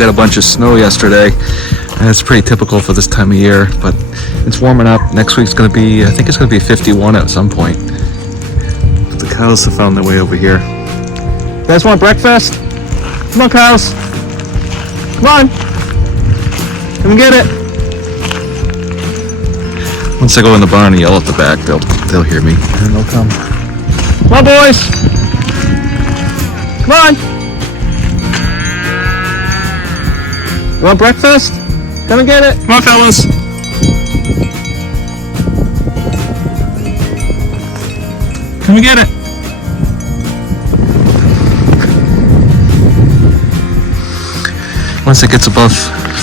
got a bunch of snow yesterday. And it's pretty typical for this time of year, but it's warming up. Next week's gonna be, I think it's gonna be 51 at some point. But the cows have found their way over here. You guys want breakfast? Come on, cows. Come on. Come get it. Once I go in the barn and yell at the back, they'll hear me and they'll come. Come on, boys. Come on. You want breakfast? Come and get it. Come on, fellas. Come and get it. Once it gets above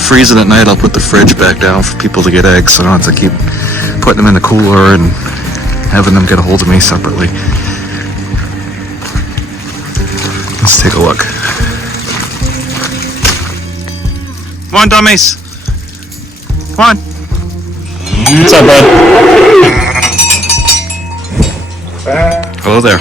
freezing at night, I'll put the fridge back down for people to get eggs, so I don't have to keep putting them in the cooler and having them get a hold of me separately. Let's take a look. Come on, dummies. Come on. What's up, bud? Hello there.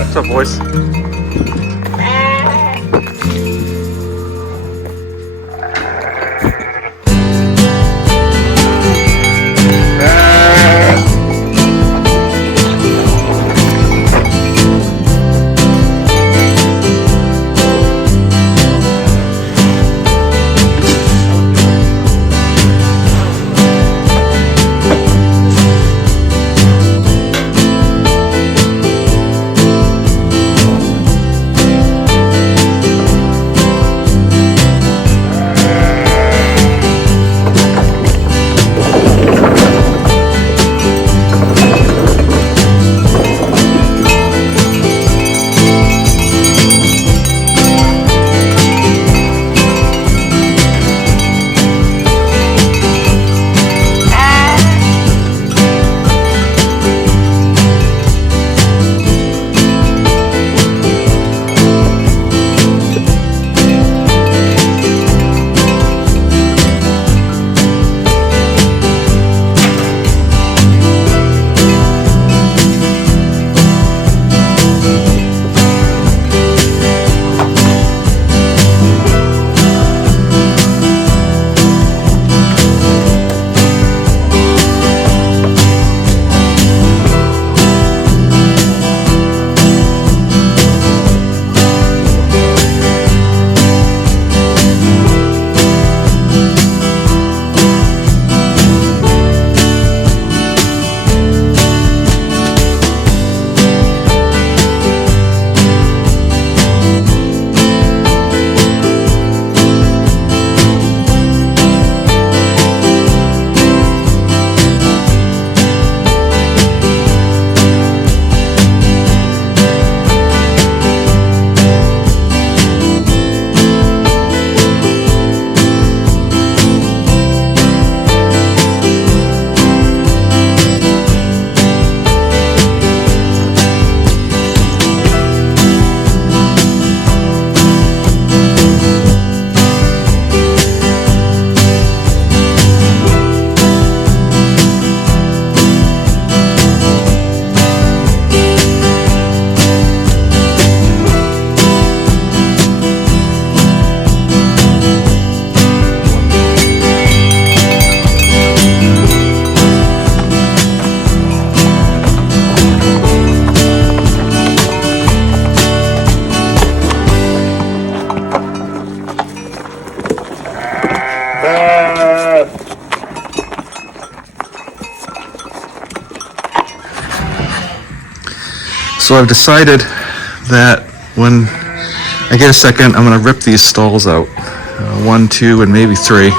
What's up, boys? So I've decided that when I get a second, I'm going to rip these stalls out. 1, 2, and maybe 3.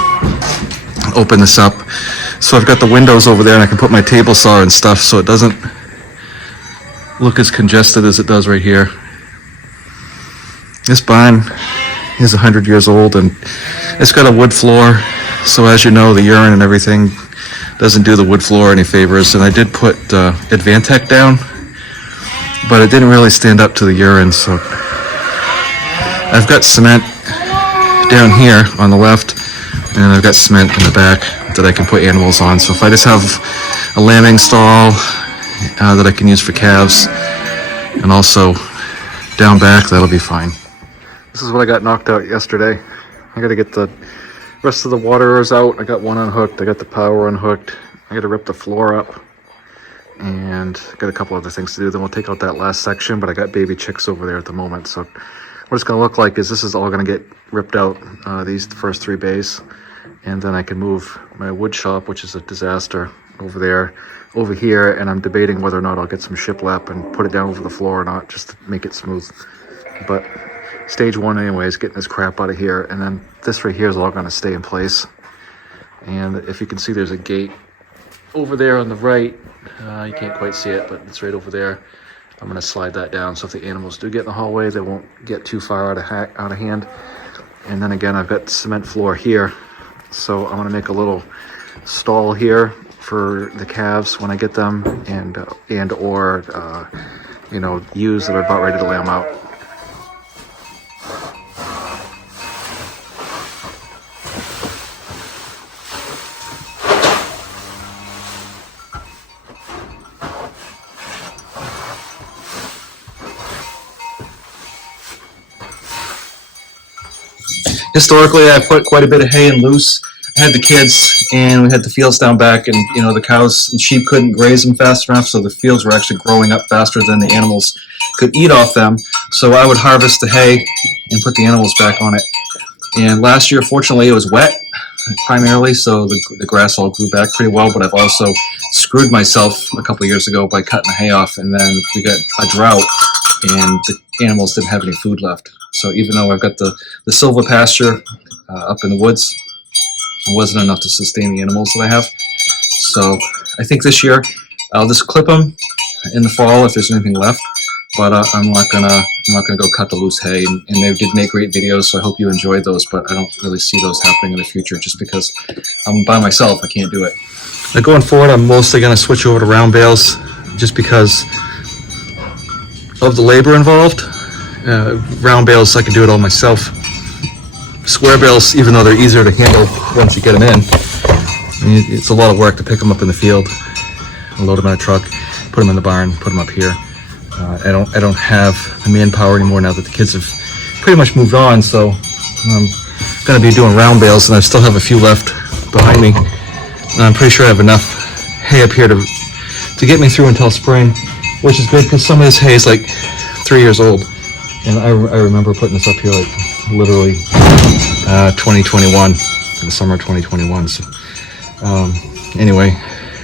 Open this up. So I've got the windows over there and I can put my table saw and stuff so it doesn't look as congested as it does right here. This barn is 100 years old and it's got a wood floor. So as you know, the urine and everything doesn't do the wood floor any favors. And I did put Advantech down, but it didn't really stand up to the urine. So I've got cement down here on the left, and I've got cement in the back that I can put animals on. So if I just have a lambing stall that I can use for calves, and also down back, that'll be fine. This is what I got knocked out yesterday. I got to get the rest of the waterers out. I got one unhooked. I got the power unhooked. I got to rip the floor up, and got a couple other things to do. Then we'll take out that last section, but I got baby chicks over there at the moment. So what it's going to look like is this is all going to get ripped out, these first 3 bays, and then I can move my wood shop, which is a disaster, over there, over here, and I'm debating whether or not I'll get some shiplap and put it down over the floor or not, just to make it smooth. But stage 1 anyway is getting this crap out of here, and then this right here is all going to stay in place. And if you can see, there's a gate over there on the right. You can't quite see it, but it's right over there. I'm going to slide that down so if the animals do get in the hallway, they won't get too far out of hand. And then again, I've got cement floor here, so I'm going to make a little stall here for the calves when I get them, and or ewes that are about ready to lay them out. Historically, I put quite a bit of hay in loose. I had the kids, and we had the fields down back, and the cows and sheep couldn't graze them fast enough, so the fields were actually growing up faster than the animals could eat off them. So I would harvest the hay and put the animals back on it. And last year, fortunately, it was wet primarily, so the grass all grew back pretty well. But I've also screwed myself a couple years ago by cutting the hay off, and then we got a drought, and the animals didn't have any food left. So even though I've got the silver pasture up in the woods, it wasn't enough to sustain the animals that I have. So I think this year I'll just clip them in the fall if there's anything left. But I'm not gonna go cut the loose hay. And they did make great videos, so I hope you enjoyed those. But I don't really see those happening in the future just because I'm by myself. I can't do it. Now going forward, I'm mostly gonna switch over to round bales just because of the labor involved. Round bales, I can do it all myself. Square bales, even though they're easier to handle once you get them in, it's a lot of work to pick them up in the field, load them in a truck, put them in the barn, put them up here. I don't have the manpower anymore now that the kids have pretty much moved on, so I'm going to be doing round bales, and I still have a few left behind me. And I'm pretty sure I have enough hay up here to get me through until spring, which is good because some of this hay is like 3 years old. And I remember putting this up here like literally 2021, in the summer of 2021. So anyway,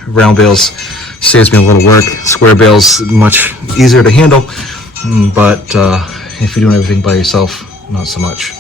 round bales saves me a little work. Square bales much easier to handle, but if you're doing everything by yourself, not so much.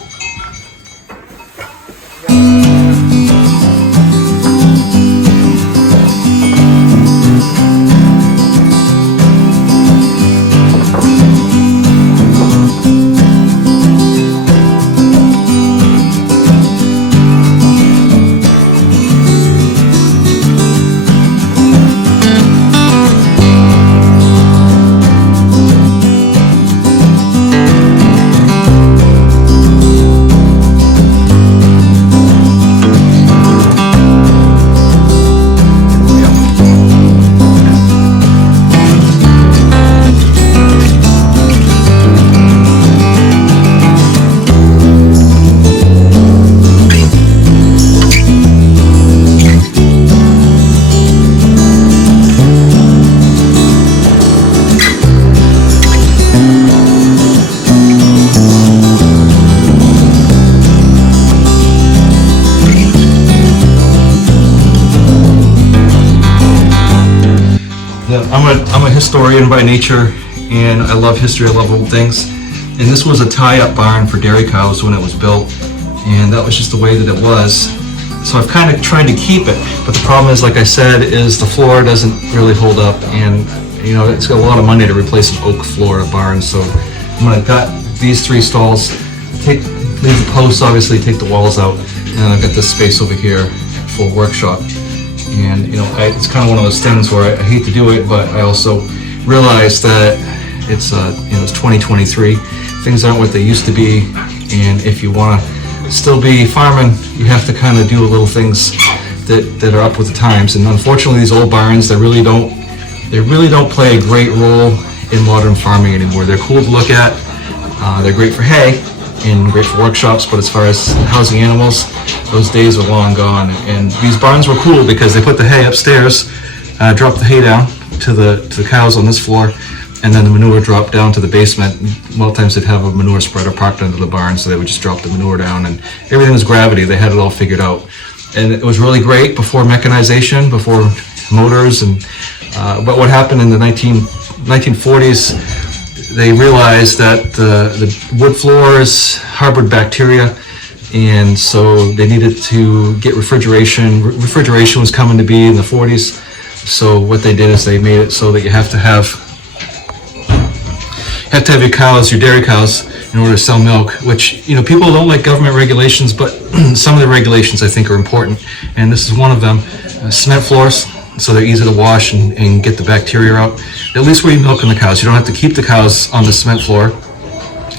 I'm a historian by nature, and I love history, I love old things. And this was a tie-up barn for dairy cows when it was built, and that was just the way that it was. So I've kind of tried to keep it, but the problem is, like I said, is the floor doesn't really hold up, and you know, it's got a lot of money to replace an oak floor at a barn. So when I've got these 3 stalls, leave the posts, obviously take the walls out, and I've got this space over here for a workshop. And you know, it's kind of one of those things where I hate to do it, but I also realize that it's you know, it's 2023. Things aren't what they used to be, and if you want to still be farming, you have to kind of do little things that are up with the times. And unfortunately, these old barns, they really don't play a great role in modern farming anymore. They're cool to look at. They're great for hay and great for workshops, but as far as housing animals, those days are long gone. And these barns were cool because they put the hay upstairs, dropped the hay down to the cows on this floor, and then the manure dropped down to the basement. A lot of times they'd have a manure spreader parked under the barn, so they would just drop the manure down, and everything was gravity. They had it all figured out. And it was really great before mechanization, before motors. But what happened in the 1940s, they realized that the wood floors harbored bacteria, and so they needed to get refrigeration. Refrigeration was coming to be in the 40s, so what they did is they made it so that you have to have your cows, your dairy cows, in order to sell milk, which, you know, people don't like government regulations, but some of the regulations I think are important, and this is one of them. Cement floors, so they're easy to wash and get the bacteria out. At least where you milking the cows, you don't have to keep the cows on the cement floor,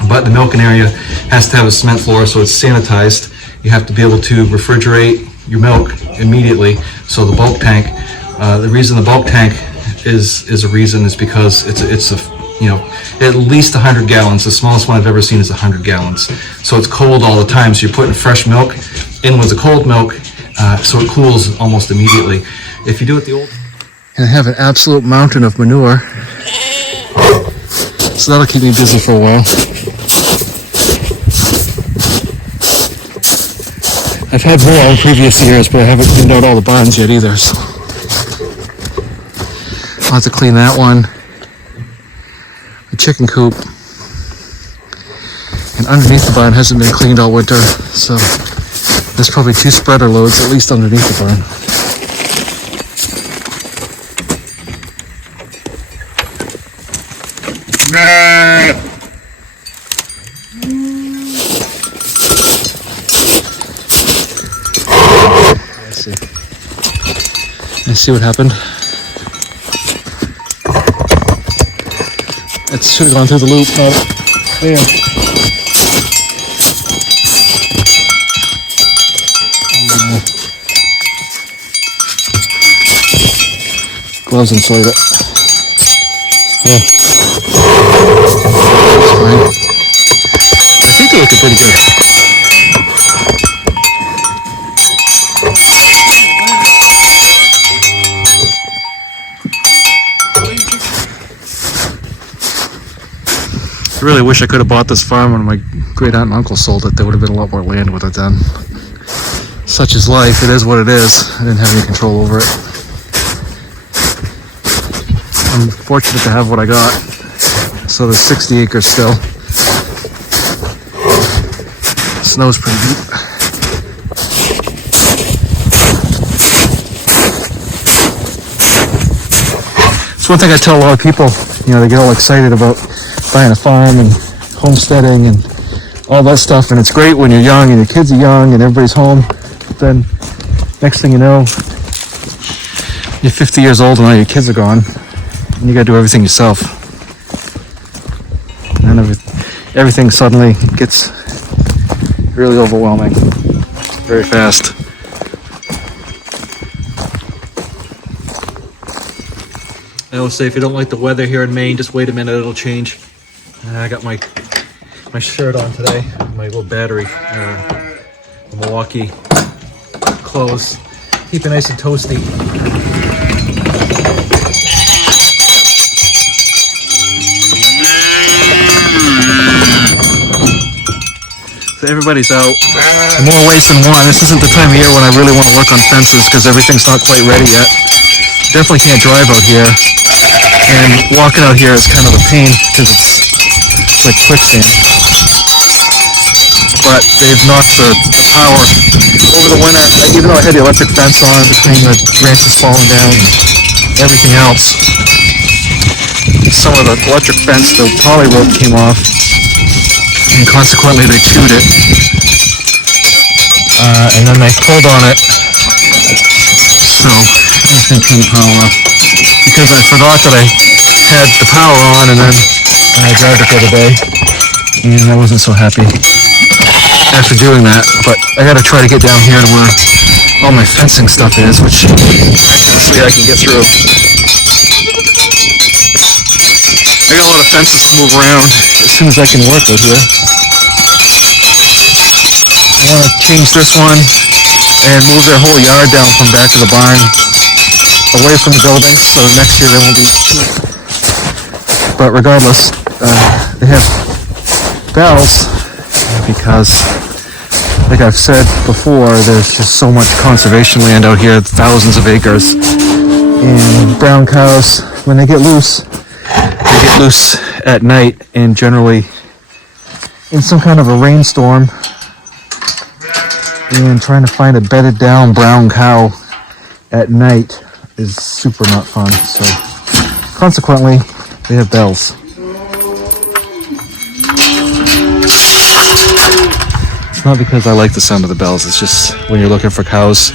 but the milking area has to have a cement floor, so it's sanitized. You have to be able to refrigerate your milk immediately. So the bulk tank, the reason the bulk tank is a reason is because it's a you know, at least 100 gallons. The smallest one I've ever seen is 100 gallons. So it's cold all the time. So you're putting fresh milk in with the cold milk, so it cools almost immediately. If you do it the old, and I have an absolute mountain of manure, so that'll keep me busy for a while. I've had more in previous years, but I haven't cleaned out all the barns yet either. So I'll have to clean that one. The chicken coop, and underneath the barn hasn't been cleaned all winter, so there's probably 2 spreader loads at least underneath the barn. Let's see what happened. It should have gone through the loop. There. Gloves insulated it. Yeah. That's fine. I think they look pretty good. I really wish I could have bought this farm when my great aunt and uncle sold it. There would have been a lot more land with it then. Such is life. It is what it is. I didn't have any control over it. I'm fortunate to have what I got. So there's 60 acres still. Snow's pretty deep. It's one thing I tell a lot of people. You know, they get all excited about buying a farm and homesteading and all that stuff, and it's great when you're young and your kids are young and everybody's home. But then next thing you know, you're 50 years old and all your kids are gone, and you gotta do everything yourself, and everything suddenly gets really overwhelming very fast. I always say, if you don't like the weather here in Maine, just wait a minute, it'll change. I got my shirt on today, my little battery, the Milwaukee clothes. Keep it nice and toasty. So everybody's out. More ways than one. This isn't the time of year when I really want to work on fences because everything's not quite ready yet. Definitely can't drive out here. And walking out here is kind of a pain because it's like quicksand. But they've knocked the power over the winter. Even though I had the electric fence on between the branches falling down and everything else, some of the electric fence, the poly rope came off, and consequently they chewed it. And then they pulled on it. So I'm just going to turn the power off because I forgot that I had the power on, and then I drive it the other day, and I wasn't so happy after doing that. But I got to try to get down here to where all my fencing stuff is, which miraculously I can get through. I got a lot of fences to move around as soon as I can work with here. I want to change this one and move their whole yard down from back of the barn away from the buildings, so next year there won't be. But regardless, they have bales because, like I've said before, there's just so much conservation land out here, thousands of acres, and brown cows, when they get loose at night, and generally in some kind of a rainstorm, and trying to find a bedded down brown cow at night is super not fun. So consequently, they have bells. It's not because I like the sound of the bells, it's just when you're looking for cows,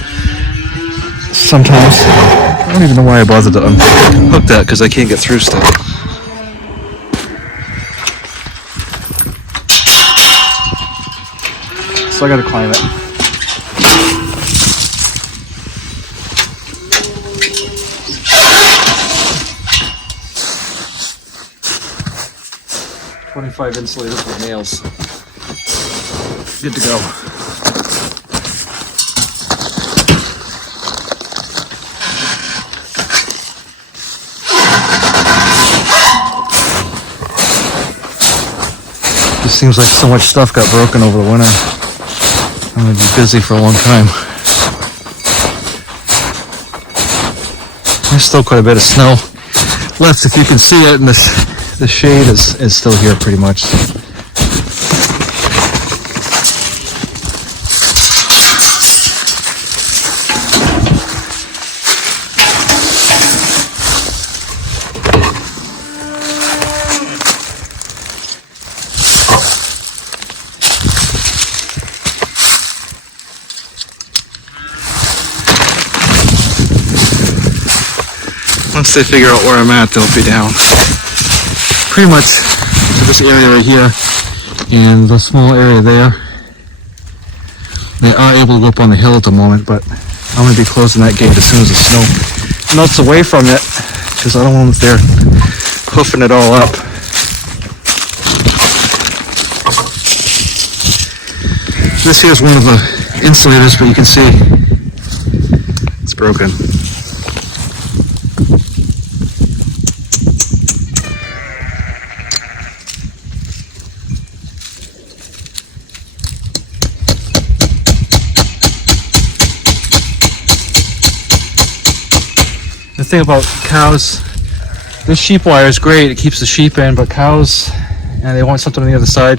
sometimes, I don't even know why I bothered to unhook that because I can't get through stuff. So I gotta climb it. .25 insulators with nails. Good to go. Just seems like so much stuff got broken over the winter. I'm gonna be busy for a long time. There's still quite a bit of snow left, if you can see it, and the shade is still here pretty much. Once they figure out where I'm at, they'll be down pretty much to this area right here and the small area there. They are able to go up on the hill at the moment, but I'm going to be closing that gate as soon as the snow melts away from it, because I don't want them there hoofing it all up. This here is one of the insulators, but you can see it's broken. The thing about cows, this sheep wire is great, it keeps the sheep in, but cows, and they want something on the other side,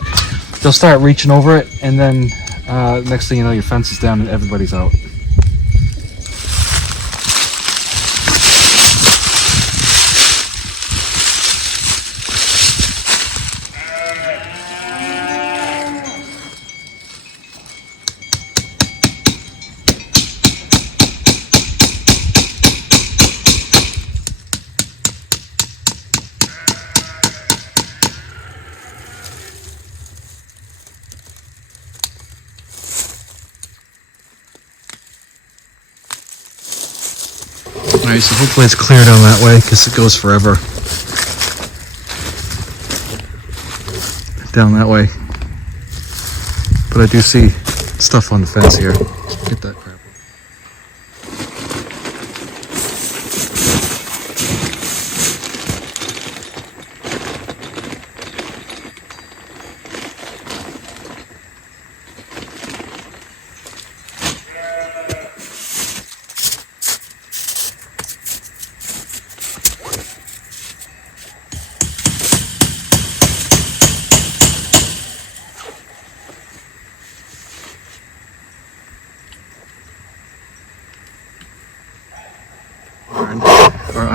they'll start reaching over it, and then next thing you know, your fence is down and everybody's out. Alright, so hopefully it's clear down that way, because it goes forever. Down that way. But I do see stuff on the fence here. Get that crap.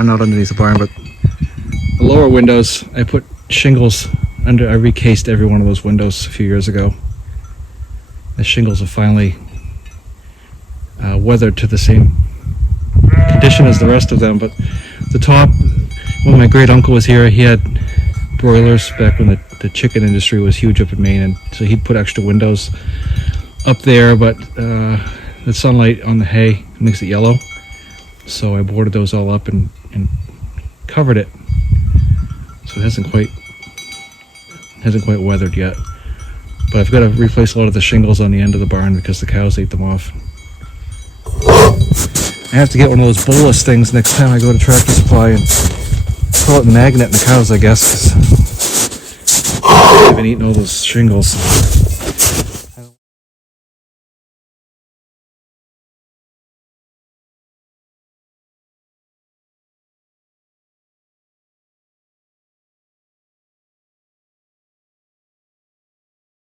not underneath the barn, but the lower windows, I put shingles under. I recased every one of those windows a few years ago. The shingles are finally weathered to the same condition as the rest of them, but the top, when my great uncle was here, he had broilers back when the chicken industry was huge up in Maine, and so he'd put extra windows up there, but the sunlight on the hay makes it yellow, so I boarded those all up and covered it, so it hasn't quite weathered yet. But I've got to replace a lot of the shingles on the end of the barn because the cows ate them off. I have to get one of those bolus things next time I go to Tractor Supply and call it magnet the cows, I guess, 'cause they've been eating all those shingles.